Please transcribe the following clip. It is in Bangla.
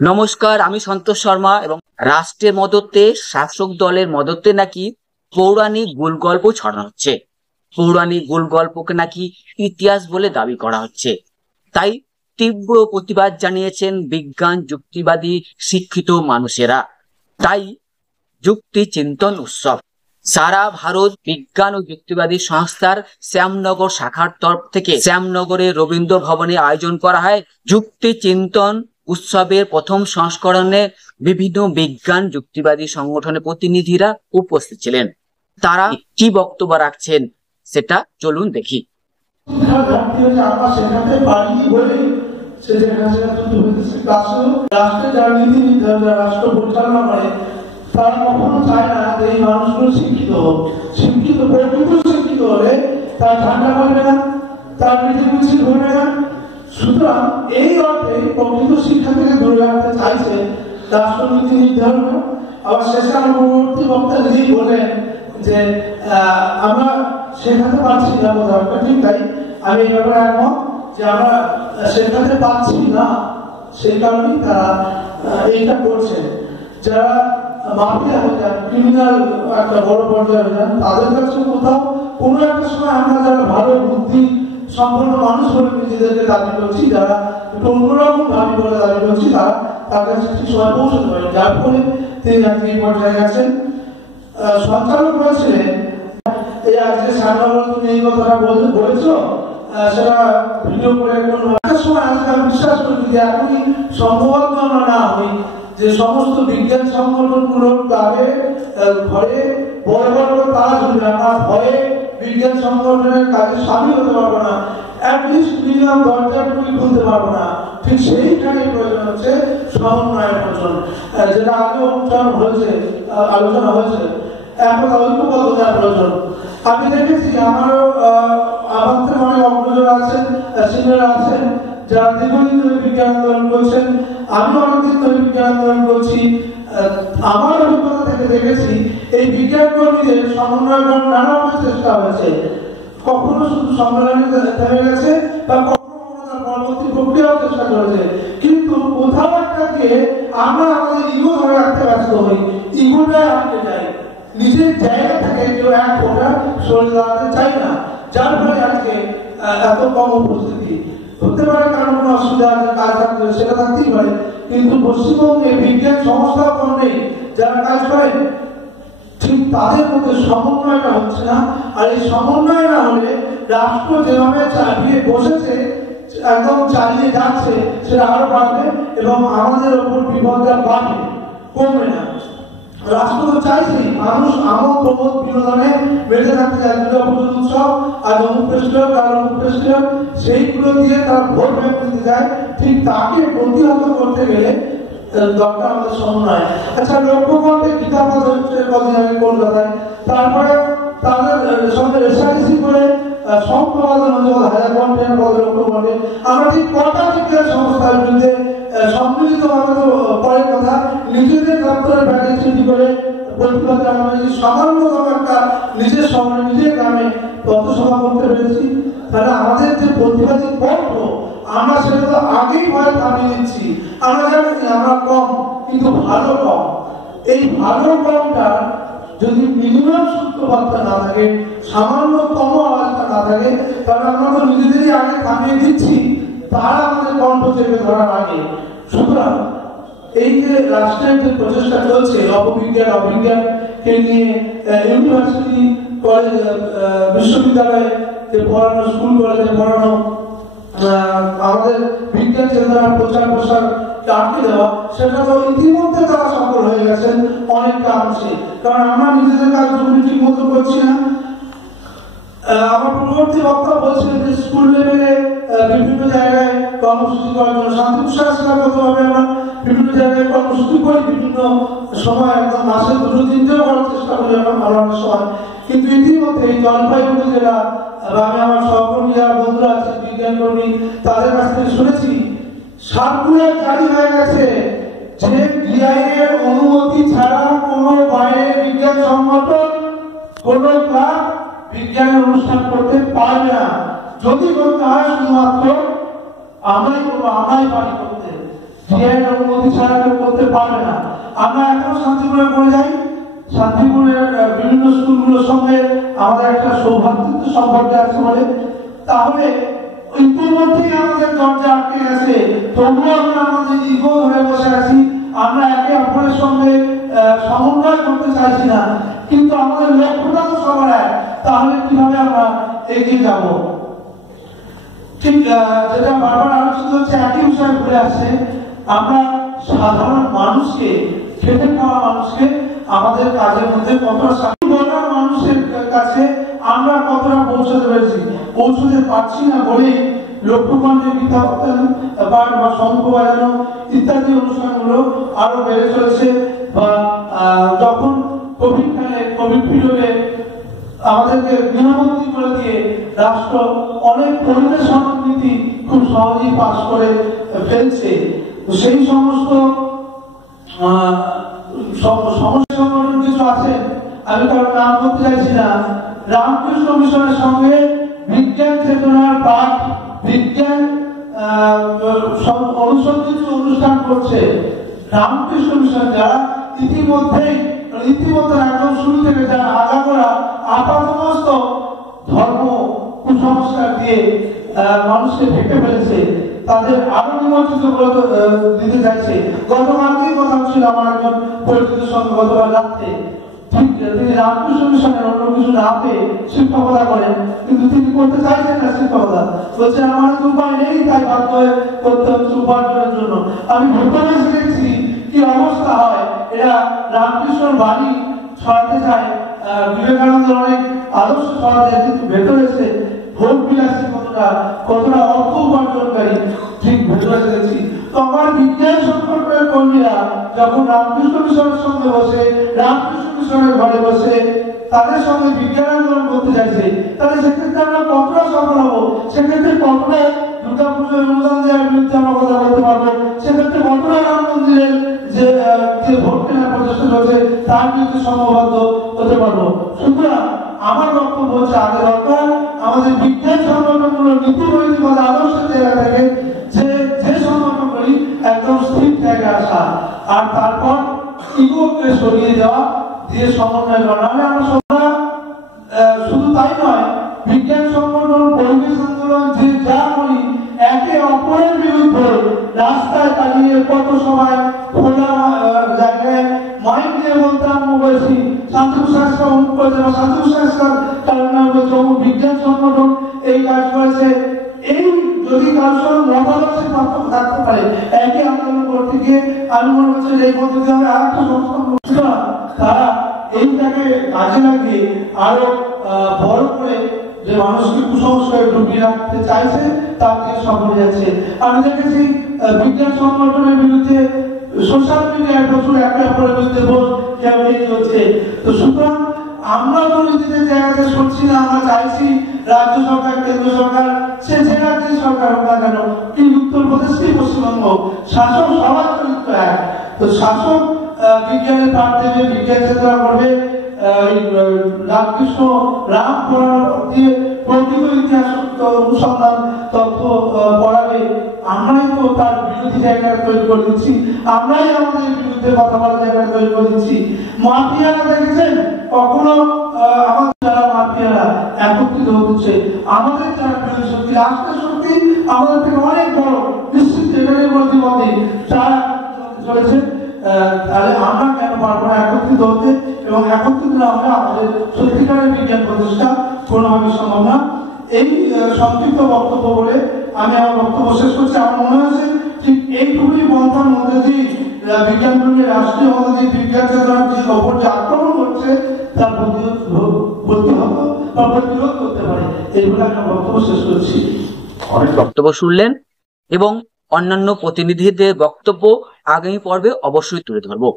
নমস্কার, আমি সন্তোষ শর্মা এবং রাষ্ট্রের মদতে শাসক দলের মদতে নাকি পৌরাণিক ভুল গল্প ছড়ানো হচ্ছে। পৌরাণিক ভুল গল্পকে নাকি ইতিহাস বলে দাবি করা হচ্ছে। তাই তীব্র প্রতিবাদ জানিয়েছেন বিজ্ঞান যুক্তিবাদী শিক্ষিত মানুষেরা। তাই যুক্তি চিন্তন উৎসব সারা ভারত বিজ্ঞান ও যুক্তিবাদী সংস্থার শ্যামনগর শাখার তরফ থেকে শ্যামনগরের রবীন্দ্র ভবনে আয়োজন করা হয় যুক্তি চিন্তন উৎসবের প্রথম সংস্করণে। বিভিন্ন বিজ্ঞান যুক্তিবাদী সংগঠনের প্রতিনিধিরা উপস্থিত ছিলেন। তারা কি বক্তব্য রাখছেন সেটা চলুন দেখি। তারা কখনো চায় না যে এই মানুষগুলো শিক্ষিত হোক। শিক্ষিত প্রকৃত শিক্ষিত হলে তার ঠান্ডা করবে না, তার মিছিল করবে না। সুতরাং এই অর্থে প্রকৃত শিক্ষা থেকে ধরে রাখতে চাইছে রাষ্ট্রনীতি নির্ধারণ। আবার শেষে আমার পূর্ববর্তী বক্তা নিজেই বলেন যে আমরা শেখাতে পারছি না, বোঝাটা ঠিক। তাই আমি এই ব্যাপারে একমত যে আমরা শেখাতে পারছি না, সেই কারণেই তারা এইটা করছে। যারা মাফিয়া হয়ে যান, ক্রিমিনাল একটা বড় পর্যায়ে হয়ে যান, তাদের কাছে কোথাও কোনো একটা সময় আমরা যারা ভালো বুদ্ধি সম্পন্ন মানুষ বলে নিজেদেরকে দাবি করছি, যারা একটু অন্যরকম ভাবি বলে দাবি করছি, তারা তার কাছে ঠিক সময় পৌঁছতে পারে। যার ফলে তিনি আজকে এই পর্যায়ে গেছেন। সঞ্চালক বলেছিলেন এই আজকে শ্যামনগর তুমি এই কথাটা বলেছো, সেটা ভিডিও করে একটা সময় আজকে আমি বিশ্বাস করি যে এখনই সম্ভবত আমরা না হই যে সমস্ত বিজ্ঞান সংগঠনগুলোর তারে ঘরে বড় বড় তারা ঝুলবে, আমরা ভয়ে বিজ্ঞান সংগঠনের কাজে সামিল হতে পারবো না, অ্যাটলিস্ট মিনিমাম দরজাটুকুই খুলতে পারবো না। ঠিক সেইখানে প্রয়োজন হচ্ছে সমন্বয়ের প্রয়োজন, যেটা আগে আলোচনা হয়েছে, এখন ঐক্যবদ্ধতার প্রয়োজন। আমি দেখেছি আমারও আমার থেকে অনেক অগ্রজরা আছেন, সিনিয়র আছেন যারা দীর্ঘদিন ধরে বিজ্ঞান আন্দোলন করছেন। আমি অনেকদিন ধরে বিজ্ঞান আন্দোলন করছি। আমার অভিজ্ঞতা থেকে দেখেছি এই বিজ্ঞান কর্মীদের সমন্বয় করার নানা চেষ্টা হয়েছে। কখনো শুধু সম্মেলনে থেমে গেছে বা কখনো তার পরবর্তী প্রক্রিয়াও চেষ্টা করেছে, কিন্তু কোথাও একটা গিয়ে আমরা আমাদের ইগো ধরে রাখতে ব্যস্ত হই, ইগোটাই আটকে যাই, নিজের জায়গা থেকে কেউ এক ফোঁটা সরে দাঁড়াতে চাই না। যার ফলে আজকে এত কম উপস্থিতি হতে পারে, কারণ কোনো অসুবিধা আছে, কাজ থাকতে সেটা থাকতেই পারে, কিন্তু পশ্চিমবঙ্গে বিজ্ঞান সংস্থা কম নেই যারা কাজ করেন, ঠিক তাদের মধ্যে সমন্বয়টা হচ্ছে না। আর এই সমন্বয় না হলে রাষ্ট্র যেভাবে চালিয়ে বসেছে, একদম চালিয়ে যাচ্ছে, সেটা আরো বাড়বে এবং আমাদের ওপর বিপদটা বাড়বে, কমবে না। রাষ্ট্র তো চাইছে মানুষ আমোদ প্রমোদ বিনোদনে বেঁচে থাকতে চায়, দুর্গা পুজোর উৎসব আর অমুক ফেস্টিভ্যাল কার অমুক ফেস্টিভ্যাল, সেইগুলো দিয়ে তারা ভোট ব্যাংক দিতে চায়। ঠিক তাকে প্রতিহত করতে গেলে দরকার আমাদের সমন্বয়। আচ্ছা, লক্ষ্যকণ্ঠে গীতাপাঠ হচ্ছে কদিন আগে কলকাতায়, তারপরে তাদের সঙ্গে রেসারেসি করে সম্প্রবাদন হচ্ছে 1000 কণ্ঠের বদলে লক্ষ্যকণ্ঠে। আমরা ঠিক কটা বিজ্ঞান সংস্থার বিরুদ্ধে সম্মিলিত ভাবে তো পরের কথা, নিজেদের দপ্তরে ভ্যাকেন্সি করে প্রতিবাদ জানানো, সামান্যতম একটা নিজের সময় নিজের গ্রামে পথসভা করতে পেরেছি, তাহলে আমাদের যে প্রতিবাদী কণ্ঠ আমরা সেটা তো আগেই ভয় থামিয়ে দিচ্ছি। আমরা জানি আমরা কম, কিন্তু ভালো কম। এই ভালো কমটা যদি মিনিমাম সূত্রপাতটা না থাকে, সামান্যতম আওয়াজটা না থাকে, তাহলে আমরা তো নিজেদেরই আগে থামিয়ে দিচ্ছি, তারা আমাদের কণ্ঠ চেপে ধরার আগে। সুতরাং এই যে রাষ্ট্রের যে প্রচেষ্টা চলছে অপবিজ্ঞান অভিজ্ঞানকে নিয়ে, ইউনিভার্সিটি কলেজ বিশ্ববিদ্যালয়ে যে পড়ানো, স্কুল কলেজে পড়ানো, আমাদের বিজ্ঞান চেতনার প্রচার প্রসার আটকে দেওয়া, সেটা তো ইতিমধ্যে তারা সফল হয়ে গেছেন অনেকটা অংশে, কারণ আমরা নিজেদের কাজগুলি ঠিক মতো করছি না। আমার পূর্ববর্তী বক্তা বলছিলেন যে স্কুল লেভেলে বিভিন্ন জায়গায় কর্মসূচি করার জন্য শান্তিপ্রসারভাবে আমরা বিভিন্ন জায়গায় কর্মসূচি করি, বিভিন্ন সময় একদম মাসে 2-3টেও করার চেষ্টা করি আমরা পালনের সময়। কিন্তু ইতিমধ্যে এই জলপাইগুড়ি জেলা বা আমি আমার সহকর্মী যারা বন্ধুরা আছে বিজ্ঞান কর্মী, তাদের কাছ থেকে শুনেছি সার্কুলার জারি হয়ে গেছে যে ডিআইএর অনুমতি ছাড়া কোনো বাইরে বিজ্ঞান সংগঠন, কোনো ক্লাব বিজ্ঞানের অনুষ্ঠান করতে পারবে না। যদি করতে হয় শুধুমাত্র আমরাই করবো, আমরাই পারি করতে। জিআইয়ের অনুমতি ছাড়া কেউ করতে পারবে না। আমরা এখনো শান্তিপুরে পড়ে যাই, শান্তিপুরের বিভিন্ন স্কুলগুলোর সঙ্গে আমাদের একটা সৌভাতৃত্ব সম্পর্ক আছে বলে, তাহলে ইতিমধ্যেই আমাদের দরজা আটকে গেছে, তবুও আমরা আমাদের ইগো ধরে বসে আছি, আমরা একে অপরের সঙ্গে সমন্বয় করতে চাইছি না। কিন্তু আমাদের লক্ষ্যটা তো সবার এক, তাহলে কিভাবে আমরা এগিয়ে যাব? ঠিক যেটা বারবার আলোচিত হচ্ছে, একই বিষয় ঘুরে আসছে, আমরা সাধারণ মানুষকে, খেটে খাওয়া মানুষকে আমাদের কাজের মধ্যে কতটা মানুষের কাছে আমরা কতটা পৌঁছাতে পেরেছি, পৌঁছতে পারছি না বলেই লক্ষ্যকণ্ঠে গীতা পাঠ বা শঙ্খ বাজানো ইত্যাদি অনুষ্ঠানগুলো আরো বেড়ে চলেছে। বা যখন কোভিড পিরিয়ডে আমাদেরকে গৃহবন্দী করে দিয়ে রাষ্ট্র অনেক পরিবেশ নীতি খুব সহজেই পাস করে ফেলছে, সেই সমস্ত সমস্যা সংগঠন কিছু আছে, আমি কারণ নাম করতে চাইছি না, রামকৃষ্ণ মিশনের সঙ্গে বিজ্ঞান চেতনার পাঠ, বিজ্ঞান অনুসন্ধিত অনুষ্ঠান করছে। রামকৃষ্ণ মিশন যারা ইতিমধ্যে একদম শুরু থেকে যারা আগাগোড়া আপাতমস্ত ধর্ম কুসংস্কার দিয়ে মানুষকে ঢেকে ফেলেছে, তাদের আরো নিমন্ত্রিত দিতে চাইছে। গতকালকেই কথা ছিল আমার একজন পরিচিতের সঙ্গে, গতকাল রাত্রে তিনি রামকৃষ্ণ মিশনের অন্য কিছু না পেয়ে শিক্ষকতা করেন, কিন্তু তিনি করতে চাইছেন না শিক্ষকতা, বলছেন আমার তো উপায় নেই, তাই বাধ্য হয়ে করতে হচ্ছে উপার্জনের জন্য। আমি ভেতরে দেখছি কি অবস্থা হয়, এরা রামকৃষ্ণর বাণী ছড়াতে চায়, বিবেকানন্দের অনেক আদর্শ ছড়াতে, কিন্তু ভেতরে এসে ভোগ বিলাসী কতটা অর্থ উপার্জনকারী ঠিক ভেতরে দেখছি। তো আমার বিজ্ঞান সংগঠনের কর্মীরা যখন রামকৃষ্ণ মিশনের সঙ্গে বসে, রামকৃষ্ণ মিশনের ঘরে বসে তাদের সঙ্গে বিজ্ঞান আন্দোলন করতে চাইছে, তাহলে সেক্ষেত্রে আমরা কতটা সফল হবো, সেক্ষেত্রে কতটা দুর্গা পুজোর অনুদান দেওয়ার বিরুদ্ধে আমরা কথা বলতে পারবো, সেক্ষেত্রে কতটা রাম মন্দিরের যে ভোট কেনার প্রচেষ্টা চলছে তার বিরুদ্ধে সংঘবদ্ধ হতে পারবো। সুতরাং আমার বক্তব্য হচ্ছে, আগে দরকার আমাদের বিজ্ঞান সংগঠনগুলোর নীতি নৈতিকতা আদর্শের জায়গা থেকে যে সংগঠনগুলি একদম স্থির জায়গায় আসা, আর তারপর ইগোকে সরিয়ে দেওয়া দিয়ে সমন্বয় করা। আমরা শুধু তাই নয়, বিজ্ঞান সংগঠন, পরিবেশ আন্দোলন যে যা করি, একে অপরের বিরুদ্ধে রাস্তায় দাঁড়িয়ে কত সময় খোলা জায়গায় মাইক দিয়ে বলতাম বলছি শান্তিপুর সংস্কার অমুক করেছে বা শান্তিপুর সংস্কার কারণে বলছে অমুক বিজ্ঞান সংগঠন এই কাজ করেছে। এই যদি কারোর সঙ্গে মতাদর্শের পার্থক্য থাকতে পারে, একই আন্দোলন করতে গিয়ে আমি মনে করছি এই পদ্ধতি হবে আর একটা সংস্থা, তারা এইটাকে কাজে লাগিয়ে আরো বড় করে যে মানুষকে কুসংস্কারে ডুবিয়ে রাখতে চাইছে তার দিয়ে সফল যাচ্ছে। আমি দেখেছি বিজ্ঞান সংগঠনের বিরুদ্ধে সোশ্যাল মিডিয়ায় প্রচুর একে অপরের বিরুদ্ধে ভোট ক্যাম্পেইন চলছে। তো সুতরাং আমরা তো নিজেদের জায়গাতে সরছি না, আমরা চাইছি রাজ্য সরকার, কেন্দ্র সরকার, সে যে রাজ্যের সরকার হোক না কেন, কি উত্তরপ্রদেশ কি পশ্চিমবঙ্গ, শাসক সবার চরিত্র এক। তো শাসক বিজ্ঞানের পাঠ দেবে, বিজ্ঞান চেতনা করবে, রামকৃষ্ণ রাম পড়ানোর দিয়ে প্রকৃত ইতিহাস অনুসন্ধান তথ্য পড়াবে। আমরাই তো তার বিরোধী জায়গা তৈরি করে দিচ্ছি, আমরাই আমাদের বিরুদ্ধে কথা বলার জায়গা তৈরি করে দিচ্ছি। মাফিয়ারা দেখেছেন কখনো আমাদের যারা মাফিয়ারা একত্রিত হচ্ছে, আমাদের যারা বিরোধী শক্তি, রাষ্ট্রের শক্তি আমাদের থেকে অনেক বড়, নিশ্চিত এটারই প্রতিবন্ধী যারা চলেছে, তাহলে আমরা কেন পারবো না একত্রিত হতে? এবং একত্রিত না হলে আমাদের সত্যিকারের বিজ্ঞান প্রতিষ্ঠা কোনোভাবে সম্ভব না। এই সংক্ষিপ্ত বক্তব্য বলে আমি আমার বক্তব্য শেষ করছি। আমার মনে হয়েছে ঠিক এইটুকুই পন্থার মধ্যে দিয়ে বিজ্ঞান প্রেমী রাষ্ট্রীয় মধ্যে দিয়ে বিজ্ঞান চেতনার যে ওপর যে আক্রমণ করছে তার প্রতিরোধ করতে পারে, এইগুলো আমি বক্তব্য শেষ করছি। অনেক বক্তব্য শুনলেন এবং অন্যান্য প্রতিনিধিদের বক্তব্য আগামী পর্বে অবশ্যই তুলে ধরবো।